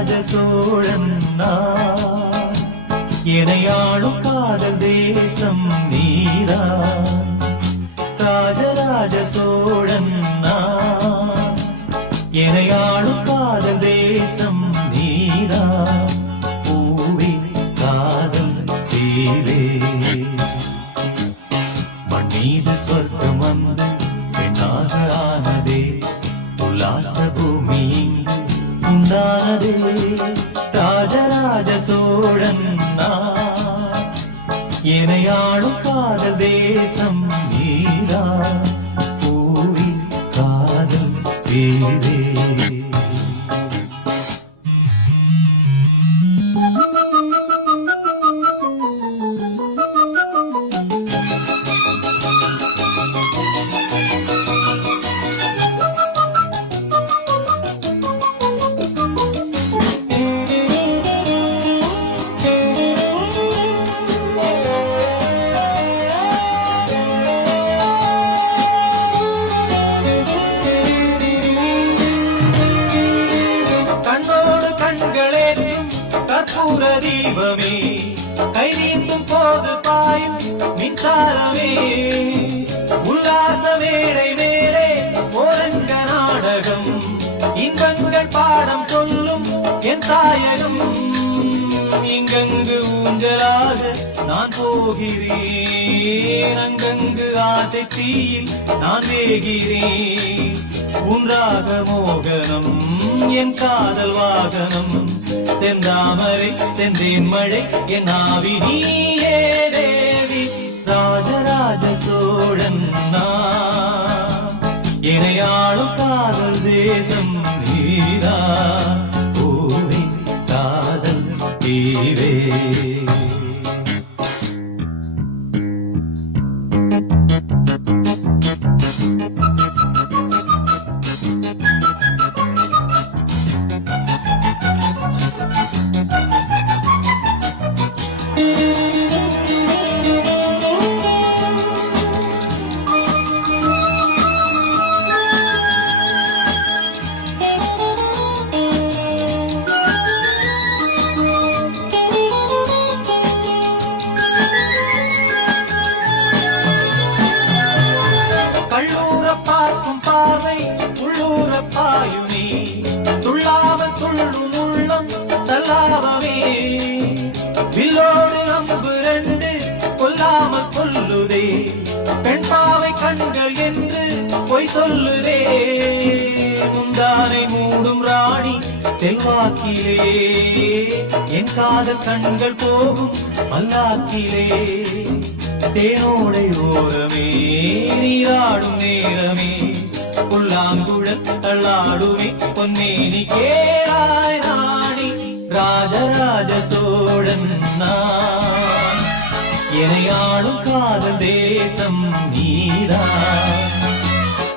ராஜராஜ சோழன் நான், எனையாளும் காதல் தேசம் நீதான். ராஜராஜ சோழன் நான், எனையாளும் காதல் தேசம் நீதான். பூவே காதல் தேவே, மண் மீது சொர்க்கம் வந்து பெண்ணாக ஆனதே, உல்லாச பூமி இங்கு உண்டானதே. ராஜராஜ சோழன் நான், எனையாளும் காதல் தேசம் நீதான். பூவி காதல் தேவே. தீபமே கை நீந்தும் போது பாயும் மின்சாரமே, உல்லாச வேளை மேலே ஓரங்க நாடகம், இன்பங்கள் பாடம் சொல்லும் என் தாயகம். இங்கங்கு ஊஞ்சலாக நான் போகிறேன், அங்கங்கு ஆசை தீயில் நான் வேகிறேன். உன்றாக மோகனம் என் காதல் வாகனம், செந்தாமரை செந்தேன் மழை என் ஆவி நீயே தேவி. ராஜராஜ சோழன் நான், எனையாளும் காதல் தேசம் நீதான். பூவே காதல் தேவே. பார்க்கும் பார்வை உள்ளூர பாயுமே, துள்ளாமல் துள்ளும் உள்ளம் சல்லாபமே. வில்லோடு அம்பு ரெண்டு கொல்லாமல் கொல்லுதே, பெண் பாவை கண்கள் என்று பொய் சொல்லுதே. முந்தானை மூடும் ராணி செல்வாக்கிலே, என் காதல் கண்கள் போகும் அல்லாக்கிலே. தேனோடை ஓரமே நீராடும் நேரமே, புல்லாங்குழல் தள்ளாடுமே பொன்னேனி கேளாய் ராணி. ராஜராஜ சோழன் நான், எனையாளும் காதல் தேசம் நீதான்.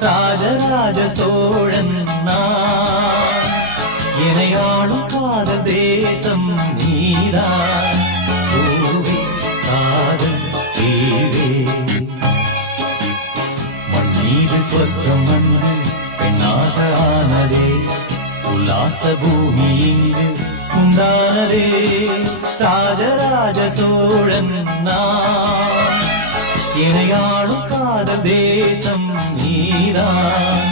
ராஜராஜ சோழன் நான், எனையாளும் காதல் தேசம் நீதான். பூவே காதல் தேவே, மண் மீது சொர்க்கம் வந்து பெண்ணாக ஆனதே, உல்லாச பூமி இங்கு உண்டானதே. ராஜராஜ சோழன் நான், எனையாளும் காதல் தேசம் நீதான்.